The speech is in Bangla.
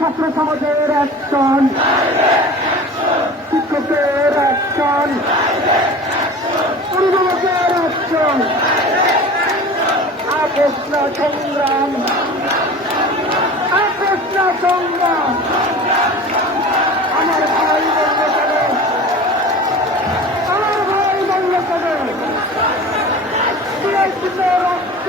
ছাত্র সমাজের একজন শিক্ষকের একজন অভিভাবকের একজন আপোষ না সংগ্রাম। আপোষ না সংগ্রাম। আমার ভাই বলল কেন আমার ভাই কেন দিয়েছিল রক্ত